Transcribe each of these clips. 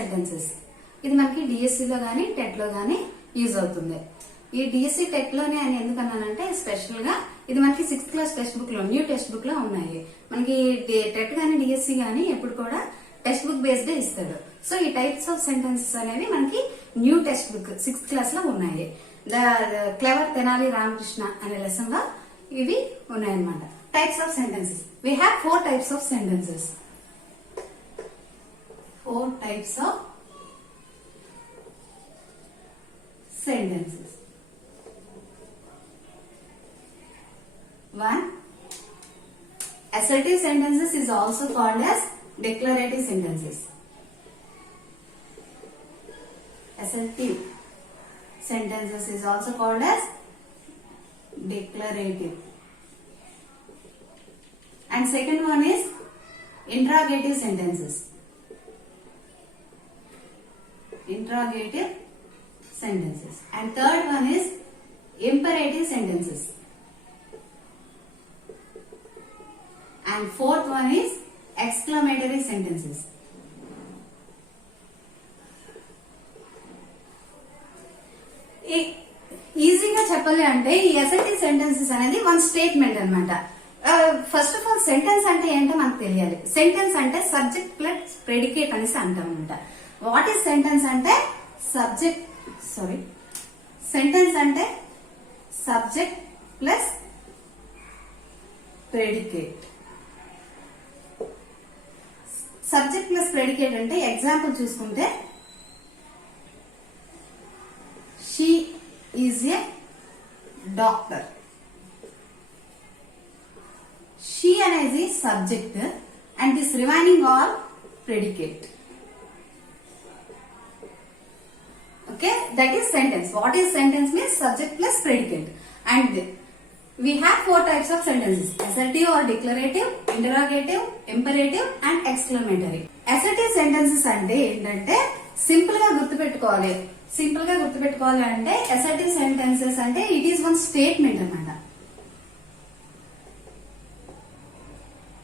Sentences. ఇది మనకి DSC లో గానీ టెట్ లో గానీ యూజ్ అవుతుంది. ఈ డిఎస్సి టెట్ లోనే అని ఎందుకన్నానంటే స్పెషల్ గా ఇది మనకి 6th క్లాస్ టెక్స్ట్ బుక్ లో న్యూ టెక్స్ట్ బుక్ లో ఉన్నాయి. మనకి టెట్ గానీ డిఎస్సి గానీ ఎప్పుడు కూడా టెక్స్ట్ బుక్ బేస్డ్ ఇస్తాడు. సో ఈ టైప్స్ ఆఫ్ సెంటెన్సెస్ అనేవి మనకి new text book 6th class లో ఉన్నాయి. ద క్లెవర్ తెనాలి రామకృష్ణ అనే లెసన్ లో ఇవి ఉన్నాయన్నమాట. Types of sentences. We have 4 types of sentences. 4 types of sentences. 1. Assertive sentences is also called as declarative sentences. Assertive sentences is also called as declarative. And second one is interrogative sentences. Interrogative sentences. And third one is imperative sentences. And fourth one is exclamatory sentences. ఈజీగా చెప్పాలి అంటే ఈ assertive sentences అనేది one statement అన్నమాట. First of all sentence అంటే ఏంటో మనకు తెలియాలి. సెంటెన్స్ అంటే సబ్జెక్ట్ ప్లస్ ప్రెడికేట్ అనేసి అంటాం అనమాట. వాట్ ఈస్ సెంటెన్స్ అంటే సెంటెన్స్ అంటే subject plus predicate. Subject plus predicate అంటే ఎగ్జాంపుల్ చూసుకుంటే she is a doctor. She అనేది subject and this remaining all predicate. Okay, that is sentence. What is sentence means subject plus predicate. And we have 4 types of sentences: assertive or declarative, interrogative, imperative and exclamatory. Assertive sentences అంటే ఏంటంటే simple గా గుర్తుపెట్టుకోవాలి. అంటే assertive sentences అంటే it is one statement అన్నమాట.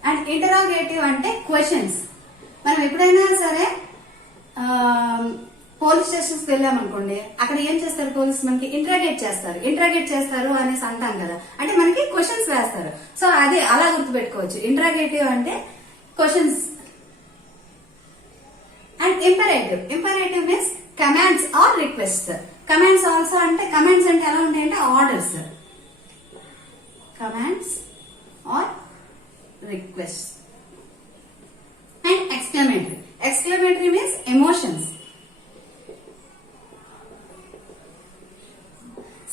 And interrogative అంటే questions. మనం ఎప్పుడైనా సరే పోలీస్ స్టేషన్స్ వెళ్ళామనుకోండి, అక్కడ ఏం చేస్తారు పోలీస్ మనకి ఇంటరాగేట్ చేస్తారు అనేసి అంటాం కదా, అంటే మనకి క్వశ్చన్స్ వేస్తారు. సో అది అలా గుర్తుపెట్టుకోవచ్చు. ఇంటరాగేటివ్ అంటే questions. And imperative means commands or request. Commands also అంటే కమాండ్స్ అంటే ఎలా ఉంటాయంటే orders. Commands or request. And exclamatory means emotions.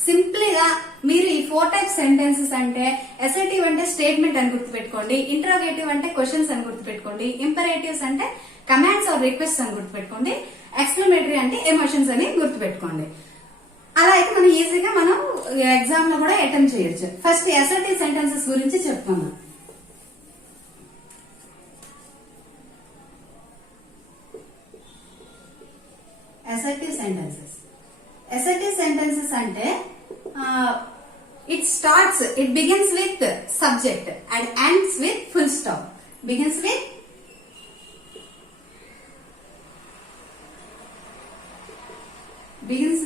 Simply గా మీరు ఈ 4 టైప్స్ సెంటెన్సెస్ అంటే అసర్టివ్ అంటే స్టేట్మెంట్ అని గుర్తుపెట్టుకోండి, ఇంటరాగేటివ్ అంటే క్వశ్చన్స్ అని గుర్తుపెట్టుకోండి, ఇంపరేటివ్స్ అంటే కమాండ్స్ ఆర్ రిక్వెస్ట్ అని గుర్తుపెట్టుకోండి, ఎక్స్క్లమేటరీ అంటే ఎమోషన్స్ అని గుర్తుపెట్టుకోండి. అలా అయితే మనం ఈజీగా మనం ఎగ్జామ్ లో కూడా అటెంప్ట్ చేయొచ్చు. ఫస్ట్ అసర్టివ్ సెంటెన్సెస్ గురించి చెప్పుకుందాం. Assertive sentences అంటే it begins with subject and ends with full stop. Begins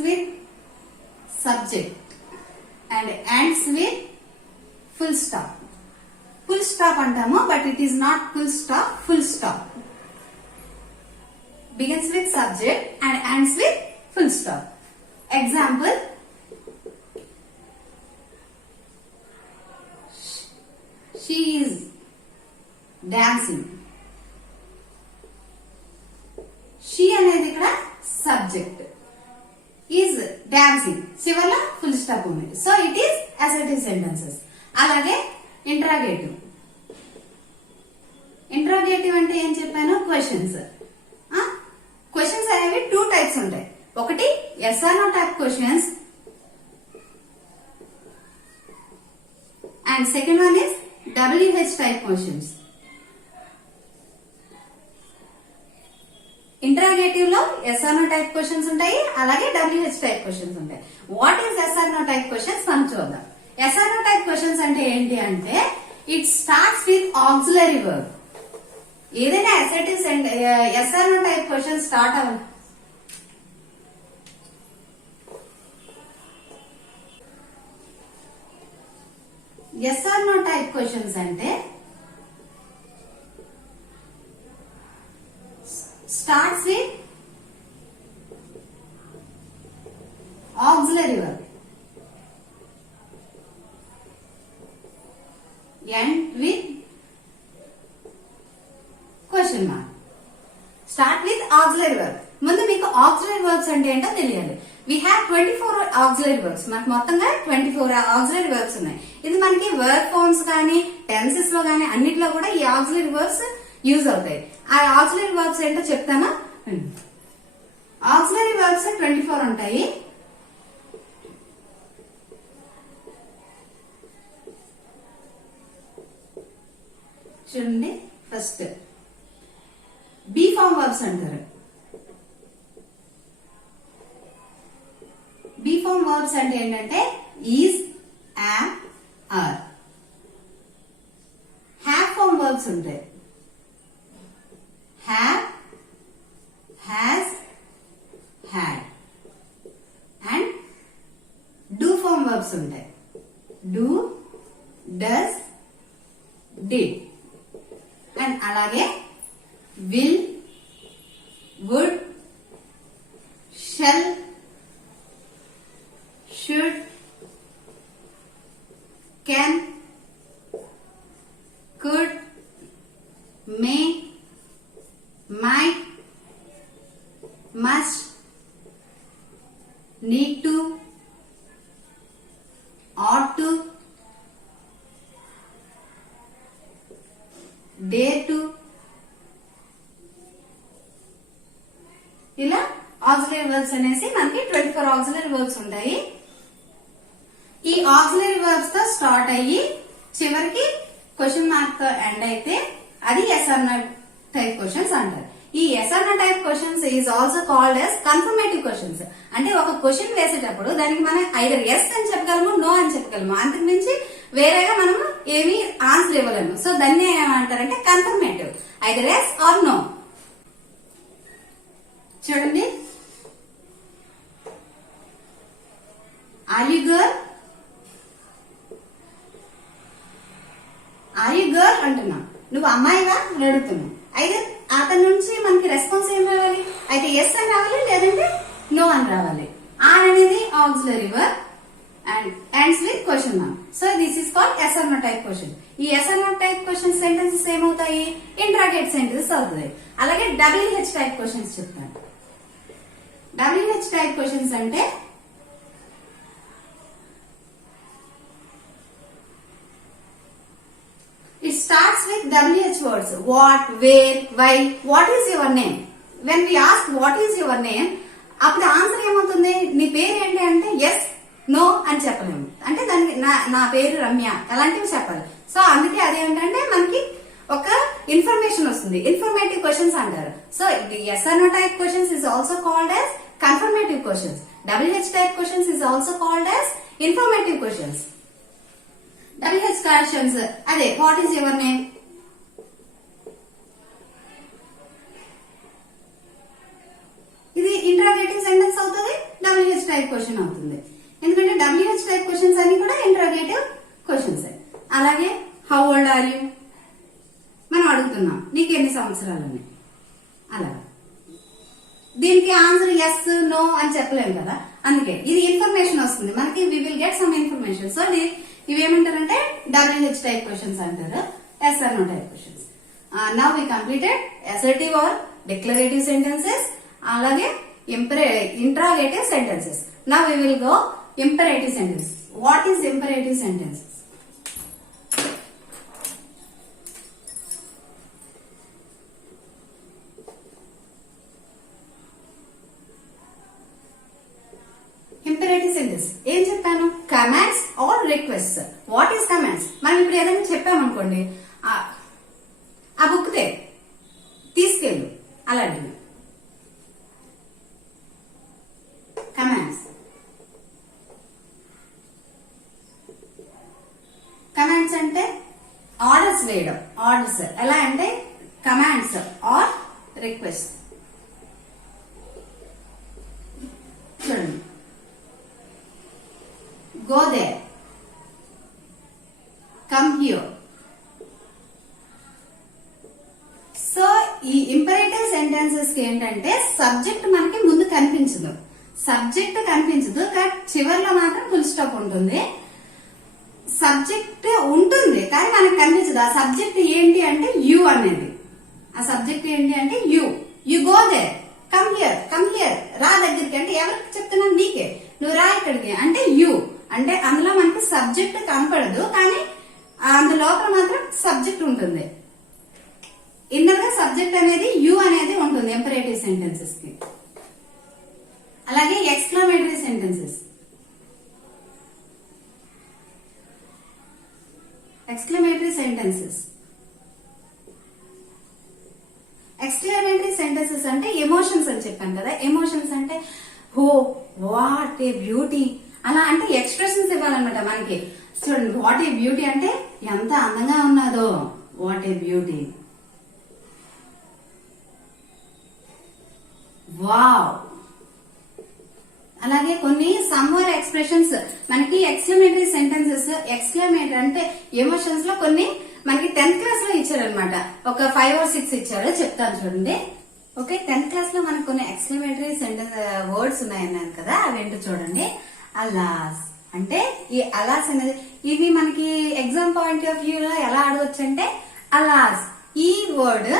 with subject and ends with full stop. Full stop అంటాము, but it is not full stop. Full stop begins with subject and ends with full stop. Example: she is dancing. She అనేది ఇక్కడ subject, is dancing చివరల full stop ఉంది. So it is assertive sentences. అలాగే interrogative అంటే ఏం చెప్పాను? Questions. Questions అనేవి 2 types ఉంటాయి. ఒకటి yes or no type questions and second one is WH type questions. Interrogative లో yes or no type questions ఉంటాయి, అలాగే WH టైప్ క్వశ్చన్స్ ఉంటాయి. What is yes or no type questions మనం చూద్దాం. Yes or no type questions అంటే ఏంటి అంటే it starts with auxiliary verb. ఏదైనా assertive yes or no type question start అవ్వాలి. ఎస్ఆర్ నో టైప్ క్వశ్చన్స్ అంటే starts with auxiliary verb end with question mark. Start with auxiliary verb. ముందు మీకు auxiliary verbs అంటే ఏంటో తెలియాలి. We have 24 auxiliary verbs. మనకు మొత్తంగా 24 auxiliary verbs ఉన్నాయి. ఇది మనకి verb forms కానీ టెన్సెస్ లో కానీ అన్నిట్లో కూడా ఈ auxiliary verbs యూజ్ అవుతాయి. ఆ auxiliary verbs ఏంటో చెప్తానా? auxiliary verbs 24 ఉంటాయి. చూడండి, ఫస్ట్ బి ఫార్మ్ వర్బ్స్ అంటారు. బి ఫార్మ్ వర్బ్స్ అంటే ఏంటంటే is, am, are. Have form verbs ఉంటాయి. Have, has, had. And do form verbs ఉంటాయి. Do, does, did. అండ్ అలాగే will, would, shall, should, can, could, may, might, must, need to, ought to, dare to. ఇలా auxiliary verbs అనేసి మనకి 24 auxiliary verbs ఉంటాయి. ఈ auxiliary verbs తో start అయ్యి చివరికి క్వశ్చన్ మార్క్ తో ఎండ్ అయితే అది ఎస్ఆర్ నో టైప్ క్వశ్చన్స్ అంటారు. ఈ yes or no type questions is also called as confirmative questions. అంటే ఒక క్వశ్చన్ వేసేటప్పుడు దానికి మనం ఐదర్ ఎస్ అని చెప్పగలము, నో అని చెప్పగలము. అంతకు మించి వేరేగా మనము ఏమి ఆన్సర్ ఇవ్వలేము. సో దాన్ని ఏమంటారంటే confirmative, either yes or no. చూడండి, are you girl, are you girl అంటున్నా, నువ్వు అమ్మాయివా అని అడుగుతున్నావు. అయితే అతని నుంచి మనకి రెస్పాన్స్ ఏం రావాలి? అయితే ఎస్ అని రావాలి, లేదంటే నో అని రావాలి. ఆర్ అనేది auxiliary verb and ends with question mark. So this is called yes or no type question. ఈ yes or no type question sentences ఏమవుతాయి? ఇంట్రాగేట్ సెంటెన్సెస్ అవుతాయి. అలాగే WH type questions చెప్తాను. WH type questions అంటే it starts with WH words. What, where, why, what is your name? When we ask what is your name, అప్పుడు answer ఏమవుతుంది? నీ పేరు ఏంటి అంటే ఎస్, నో అని చెప్పలేము. అంటే దానికి నా పేరు రమ్య అలాంటివి చెప్పాలి. సో అందుకే అదేంటంటే మనకి ఒక ఇన్ఫర్మేషన్ వస్తుంది. ఇన్ఫర్మేటివ్ క్వశ్చన్స్ అంటారు. So yes or no type questions is also called as confirmative questions. WH type questions is also called as informative questions. WH క్వశ్చన్స్ అదే వాట్ ఈస్ యువర్ నేమ్, ఇది ఇంట్రాగేటివ్ సెంటెన్స్ అవుతుంది, WH type question అవుతుంది. ఎందుకంటే WH type questions అన్ని కూడా interrogative questions. అలాగే how old are you, మనం అడుగుతున్నాం నీకు ఎన్ని సంవత్సరాలని. అలా దీనికి ఆన్సర్ ఎస్, నో అని చెప్పలేము కదా. అందుకే ఇది ఇన్ఫర్మేషన్ వస్తుంది మనకి. We will get some information. So ఇవేమంటారంటే WH టైప్ క్వశ్చన్స్ అంటారు, yes or no type questions. Now we completed assertive or declarative sentences, అలాగే interrogative sentences. Now we will go imperative sentences. What is imperative sentences? Imperative sentence ఏం చెప్పాను? Commands or request. What is commands? మనం ఇప్పుడు ఏదైనా చెప్పామనుకోండి, ఆ book తీసుకెళ్ళు అలాంటివి కమాండ్స్. కమాండ్స్ అంటే ఆర్డర్స్ వేయడం. ఆర్డర్స్ ఎలా అంటే కమాండ్స్ ఆర్ రిక్వెస్ట్. చూడండి, go there, come here. So ఈ ఇంపరేటివ్ సెంటెన్సెస్ కి ఏంటంటే సబ్జెక్ట్ మనకి ముందు కనిపించదు, సబ్జెక్ట్ కనిపించదు, కానీ చివరిలో మాత్రం ఫుల్ స్టాప్ ఉంటుంది. సబ్జెక్ట్ ఉంటుంది కానీ మనకు కనిపించదు. ఆ సబ్జెక్ట్ ఏంటి అంటే యు అనేది. ఆ సబ్జెక్ట్ ఏంటి అంటే you. You go there, come here, come here, రా దగ్గరికి. అంటే ఎవరికి చెప్తున్నాను? నీకే. నువ్వు రా ఇక్కడికి అంటే యు. అంటే అందులో మనకి సబ్జెక్ట్ కనపడదు కానీ అందులోపల మాత్రం సబ్జెక్ట్ ఉంటుంది. ఇన్నర్ గా సబ్జెక్ట్ అనేది యు అనేది ఉంటుంది ఇంపరేటివ్ సెంటెన్సెస్ కి. అలాగే exclamatory sentences. Exclamatory sentences exclamatory sentences అంటే ఎమోషన్స్ అని చెప్పాను కదా. ఎమోషన్స్ అంటే హో, వాట్ ఏ బ్యూటీ, అలా అంటే ఎక్స్ప్రెషన్స్ ఇవ్వాలన్నమాట మనకి. చూడండి, వాట్ ఏ బ్యూటీ అంటే ఎంత అందంగా ఉన్నదో, వాట్ ఏ బ్యూటీ, వావ్. అలాగే కొన్ని సమ్వేర్ ఎక్స్ప్రెషన్స్ మనకి ఎక్స్క్లమేటరీ సెంటెన్సెస్. ఎక్స్క్లమేటరీ అంటే ఎమోషన్స్ లో కొన్ని మనకి 10th క్లాస్ లో ఇచ్చారనమాట. ఒక 5 or 6 ఇచ్చారు, చెప్తాను చూడండి. ఓకే, 10th క్లాస్ లో మనకు కొన్ని ఎక్స్క్లమేటరీ సెంటెన్స్ వర్డ్స్ ఉన్నాయన్నాను కదా, అవేంటో చూడండి. అలాస్ అంటే ఈ అలాస్ అనేది ఇవి మనకి ఎగ్జామ్ పాయింట్ ఆఫ్ వ్యూ లో ఎలా అడగొచ్చు అంటే అలాస్ ఈ వర్డ్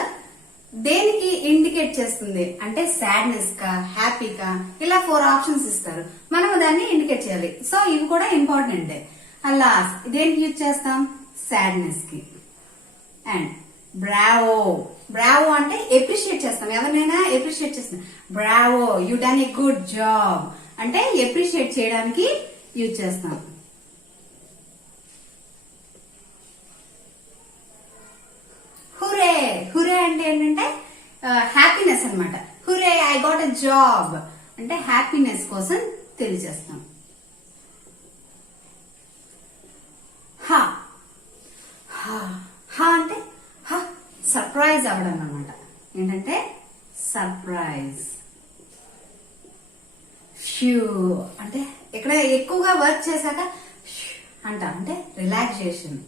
దేనికి ఇండికేట్ చేస్తుంది అంటే సాడ్నెస్ కా, హ్యాపీ కా, ఇలా 4 ఆప్షన్స్ ఇస్తారు. మనం దాన్ని ఇండికేట్ చేయాలి. సో ఇవి కూడా ఇంపార్టెంట్. అలాస్ దేనికి యూజ్ చేస్తాం? సాడ్నెస్ కి. అండ్ బ్రావో, బ్రావో అంటే ఎప్రిషియేట్ చేస్తాం, ఎవరినైనా ఎప్రిషియేట్ చేస్తాం. Bravo, you done a good job అంటే ఎప్రిషియేట్ చేయడానికి యూజ్ చేస్తాం. హురే, హురే అంటే ఏంటంటే హ్యాపీనెస్ అన్నమాట. హురే, ఐ గాట్ ఎ జాబ్ అంటే హ్యాపీనెస్ కోసం తెలియజేస్తాం. హా, హా అంటే సర్ప్రైజ్ అవ్వడం అన్నమాట. ఏంటంటే సర్ప్రైజ్. ఫ్యూ అంటే ఇక్కడ ఎక్కువగా వర్క్ చేశాక అంట అంటే రిలాక్సేషన్.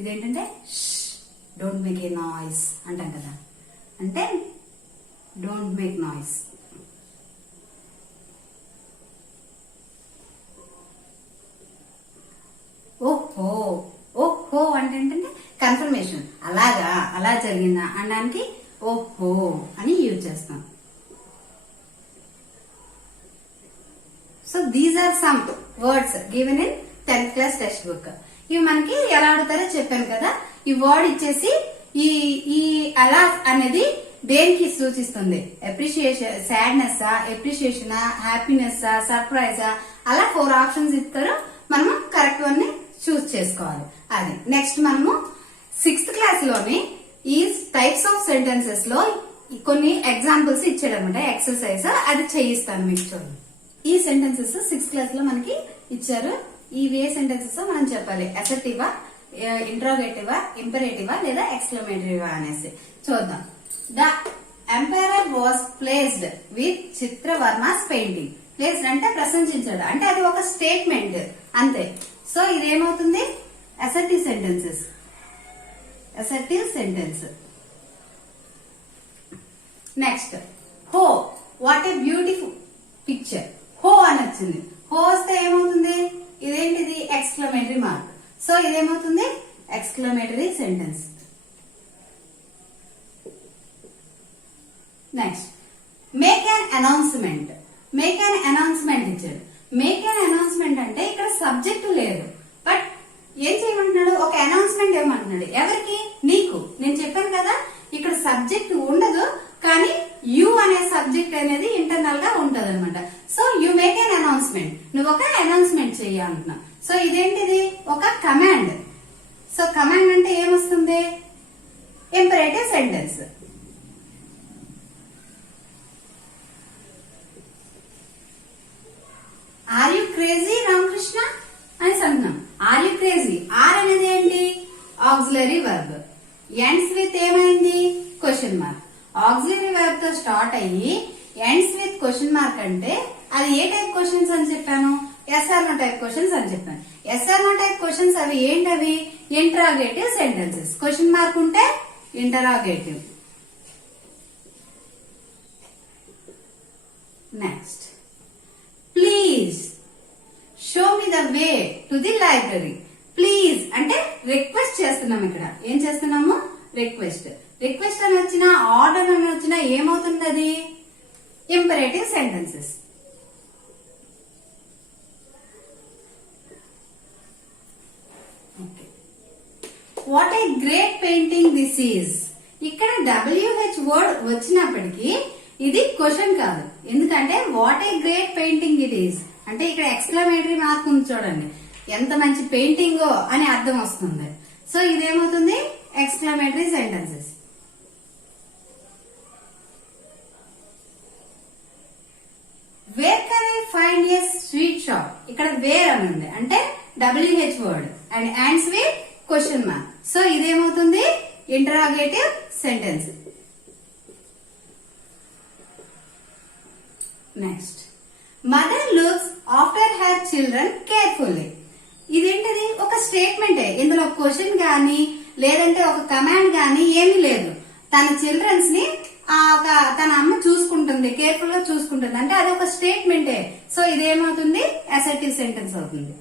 ఇదేంటంటే డోంట్ మేక్ ఏ నాయిస్ అంటాం కదా, అంటే డోంట్ మేక్ నాయిస్. ఓహో, ఓహో అంటే ఏంటంటే కన్ఫర్మేషన్, అలాగా, అలా జరిగిందా అనడానికి ఓహో అని యూజ్ చేస్తాం. So these are some words given in 10th class text book. ఇవి మనకి ఎలా అడుగుతారో చెప్పాను కదా. ఈ వర్డ్ ఇచ్చేసి ఈ ఈ అలా అనేది దేనికి సూచిస్తుంది? Appreciation, sadness, appreciation, happiness, surprise, అలా 4 ఆప్షన్స్ ఇస్తారు. మనము కరెక్ట్ వన్ ని చూస్ చేసుకోవాలి. అది నెక్స్ట్ మనము 6th క్లాస్ లోని ఈ టైప్స్ ఆఫ్ సెంటెన్సెస్ లో కొన్ని ఎగ్జాంపుల్స్ ఇచ్చాడనమాట, ఎక్సర్సైజ్, అది చేయిస్తాను మీకు. చూడండి, ఈ సెంటెన్సెస్ 6th క్లాస్ లో మనకి ఇచ్చారు. ఈ ఏ సెంటెన్సెస్ మనం చెప్పాలి, అసర్టివా, ఇంట్రోగేటివా, ఇంపరేటివా లేదా ఎక్స్క్లమేటరీవా అనేసి చూద్దాం. The emperor was praised with చిత్రవర్మస్ పెయింటింగ్. ప్లేస్డ్ అంటే ప్రశంసించాడు, అంటే అది ఒక స్టేట్మెంట్ అంతే. సో ఇదేమవుతుంది? Assertive sentences. Assertive sentence. Next oh, what a beautiful picture. Oh అని వచ్చింది. హో వస్తే ఏమవుతుంది? ఇదేంటిది? Exclamatory mark. సో ఇదేమవుతుంది? Exclamatory sentence. Next make an announcement. Make an announcement ఇచ్చాడు. మేక్ అన్ అనౌన్స్మెంట్ అంటే ఇక్కడ సబ్జెక్ట్ లేదు, బట్ ఏం చేయమంటున్నాడు? ఒక అనౌన్స్మెంట్ ఏమంటున్నాడు. ఎవరికి? నీకు. నేను చెప్పాను కదా ఇక్కడ సబ్జెక్ట్ ఉండదు, కానీ యు అనే సబ్జెక్ట్ అనేది ఇంటర్నల్ గా ఉంటది అనమాట. So you make an announcement, నువ్వు ఒక అనౌన్స్మెంట్ చెయ్యాలంటున్నా. సో ఇదేంటిది? ఒక కమాండ్. సో కమాండ్ అంటే ఏమొస్తుంది? Imperative sentence. Are you crazy Ramakrishna అని అంటున్నాం. Auxiliary verb. ఎండ్స్ విత్ ఏమైంది? Question mark. ఆక్సిలరీ వర్బ్ తో స్టార్ట్ అయ్యి ఎండ్స్ విత్ క్వశ్చన్ మార్క్ అంటే అది ఏ టైప్ క్వశ్చన్స్ అని చెప్పాను? ఎస్ఆర్ నో టైప్ క్వశ్చన్స్ అని చెప్పాను. ఎస్ఆర్ నో టైప్ క్వశ్చన్స్ అవి ఏంటవి? Interrogative sentences. క్వశ్చన్ మార్క్ ఉంటే interrogative. Next, please show me the way to the library. Please అంటే రిక్వెస్ట్ చేస్తున్నాం. ఇక్కడ ఏం చేస్తున్నాము? రిక్వెస్ట్. రిక్వెస్ట్ అని వచ్చినా, ఆర్డర్ అని వచ్చినా ఏమవుతుంది? అది imperative sentences. What a great painting this is. ఇక్కడ WH వర్డ్ వచ్చినప్పటికీ ఇది క్వశ్చన్ కాదు. ఎందుకంటే what a great painting it is అంటే ఇక్కడ ఎక్స్క్లమేటరీ మార్క్ ఉంది చూడండి. ఎంత మంచి పెయింటింగ్ అని అర్థం వస్తుంది. సో ఇదేమవుతుంది? Exclamatory sentences. Where can I find a sweet shop. ఇక్కడ వేర్ అని ఉంది అంటే WH word and ends with question mark. So ఇదేమవుతుంది? Interrogative sentence. Next, mother looks after her children carefully. ఇదేంటది? ఒక స్టేట్మెంటే. ఇందులో క్వశ్చన్ గాని లేదంటే ఒక కమాండ్ గాని ఏమీ లేదు. తన చిల్డ్రన్స్ ని తన అమ్మ చూసుకుంటుంది, కేర్ఫుల్ గా చూసుకుంటుంది అంటే అది ఒక స్టేట్మెంటే. సో ఇదేమవుతుంది? అసర్టివ్ సెంటెన్స్ అవుతుంది.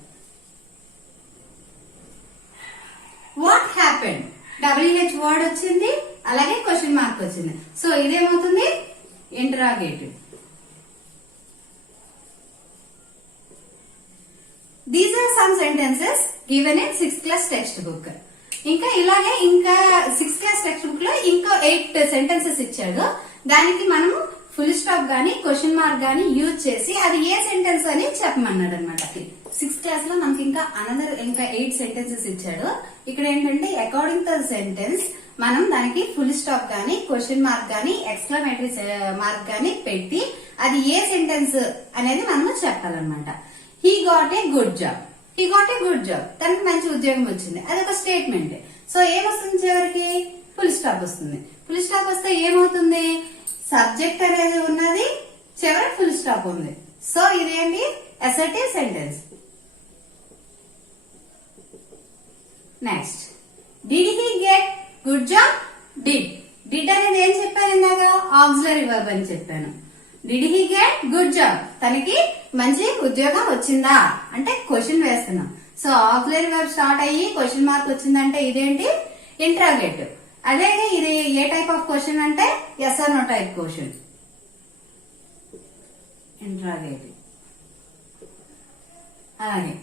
What happened? WH వర్డ్ వచ్చింది, అలాగే క్వశ్చన్ మార్క్ వచ్చింది. సో ఇదేమవుతుంది? Interrogative. These are some sentences given in 6th class text book. ఇంకా 6th క్లాస్ టెక్స్ట్ బుక్ లో ఇంకా 8 సెంటెన్సెస్ ఇచ్చాడు. దానికి మనం ఫుల్ స్టాప్ గానీ క్వశ్చన్ మార్క్ గానీ యూజ్ చేసి అది ఏ సెంటెన్స్ అని చెప్పమన్నాడు అనమాట. 6th క్లాస్ లో మనకి ఇంకా 8 సెంటెన్సెస్ ఇచ్చాడు. ఇక్కడ ఏంటంటే అకార్డింగ్ టు ద సెంటెన్స్ మనం దానికి ఫుల్ స్టాప్ గానీ క్వశ్చన్ మార్క్ గానీ ఎక్స్క్లమేటరీ మార్క్ గానీ పెట్టి అది ఏ సెంటెన్స్ అనేది మనము చెప్పాలన్నమాట. He got a good job. He got a good job. తనకి మంచి ఉద్యోగం వచ్చింది. అది ఒక స్టేట్మెంట్. సో ఏమొస్తుంది? చివరికి ఫుల్ స్టాప్ వస్తుంది. ఫుల్ స్టాప్ వస్తే ఏమవుతుంది? సబ్జెక్ట్ అనేది ఉన్నది, చివరి ఫుల్ స్టాప్ ఉంది. సో ఇదేంటి? Assertive sentence. Next, did he get good job? Did అనేది ఏం చెప్పాను ఇందాక? ఆక్సిలరీ వర్బ్ అని చెప్పాను. Did he get good job? తనకి మంచి ఉద్యోగం వచ్చిందా అంటే క్వశ్చన్ వేస్తున్నాం. సో ఆక్సిలరీ వర్బ్ స్టార్ట్ అయ్యి క్వశ్చన్ మార్క్ వచ్చిందంటే ఇదేంటి? ఇంటరాగేటివ్. అదే ఇది ఏ టైప్ ఆఫ్ క్వశ్చన్ అంటే yes or no type question. Interrogative. అలాగే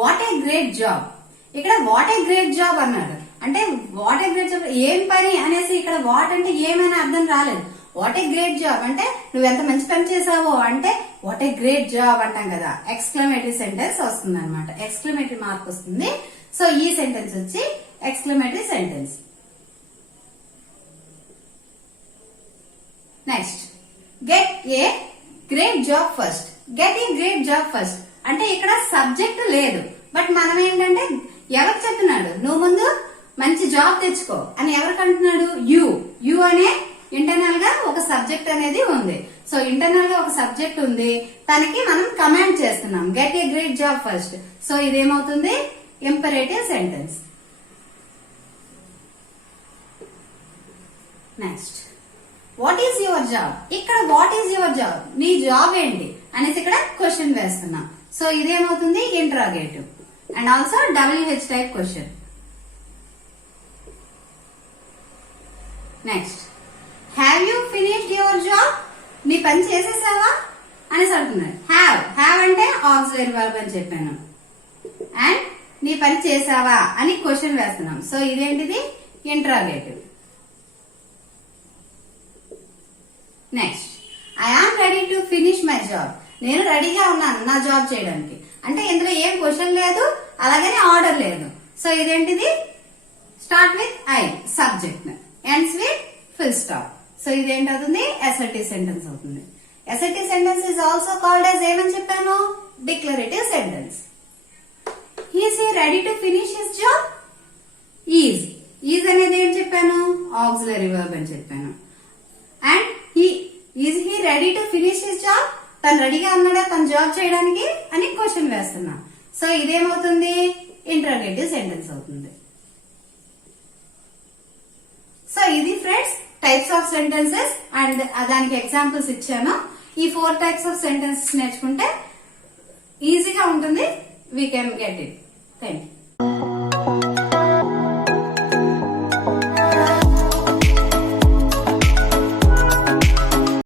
వాట్ ఏ గ్రేట్ జాబ్. ఇక్కడ వాట్ ఏ గ్రేట్ జాబ్ అన్నాడు అంటే వాట్ ఏ గ్రేట్ జాబ్ ఏం పని అనేసి ఇక్కడ వాట్ అంటే ఏమైనా అర్థం రాలేదు. వాట్ ఏ గ్రేట్ జాబ్ అంటే నువ్వు ఎంత మంచి పని చేసావో అంటే వాట్ ఏ గ్రేట్ జాబ్ అంటాం కదా. ఎక్స్క్లమేటరీ సెంటెన్స్ వస్తుంది అనమాట. ఎక్స్క్లమేటరీ మార్క్ వస్తుంది. సో ఈ సెంటెన్స్ వచ్చి exclamatory sentence. Next, get a great job first. Get a great job first అంటే ఇక్కడ సబ్జెక్ట్ లేదు. బట్ మనం ఏంటంటే ఎవరికి చెప్తున్నాడు? నువ్వు ముందు మంచి జాబ్ తెచ్చుకో అని ఎవరికి అంటున్నాడు? యు అనే ఇంటర్నల్ గా ఒక సబ్జెక్ట్ అనేది ఉంది. సో ఇంటర్నల్ గా ఒక సబ్జెక్ట్ ఉంది, తనకి మనం కమాండ్ చేస్తున్నాం get a great job first. So ఇదేమవుతుంది? Imperative sentence. Next, what is your job. ఇక్కడ వాట్ ఈజ్ యువర్ జాబ్, నీ జాబ్ ఏంటి అనేసి ఇక్కడ క్వశ్చన్ వేస్తున్నాం. సో ఇదేమవుతుంది? Interrogative and also WH type question. Next, have you finished your job. నీ పని చేసేసావా అనేసి అంటున్నాడు. హ్యావ్ అంటే ఆక్సిలరీ వర్బ్ అని చెప్పాను. అండ్ నీ పని చేసావా అని క్వశ్చన్ వేస్తున్నాం. సో ఇదేంటిది? Interrogative. Next, I am ready to finish my job. నేను రెడీగా ఉన్నాను నా జాబ్ చేయడానికి. అంటే ఇందులో ఏం క్వశ్చన్ లేదు, అలాగనే ఆర్డర్ లేదు. సో ఇదేంటిది? Start with I subject, ends with full stop. So ఇదేంటవుతుంది? అసర్టివ్ సెంటెన్స్ అవుతుంది. Assertive sentence is also called as ఏమని చెప్పాను? Declarative sentence. Is he ready to finish his job? Is auxiliary verb అని చెప్పాను. And is he ready to finish his job, తను రెడీగా ఉన్నాడా తను జాబ్ చేయడానికి అని క్వశ్చన్ వేస్తున్నా. సో ఇదేమవుతుంది, ఇంట్రోగేటివ్ సెంటెన్స్ అవుతుంది. సో ఇది friends types of sentences and దానికి ఎగ్జాంపుల్స్ ఇచ్చాను. ఈ 4 టైప్స్ ఆఫ్ సెంటెన్సెస్ నేర్చుకుంటే ఈజీగా ఉంటుంది. We can get it. Thank you.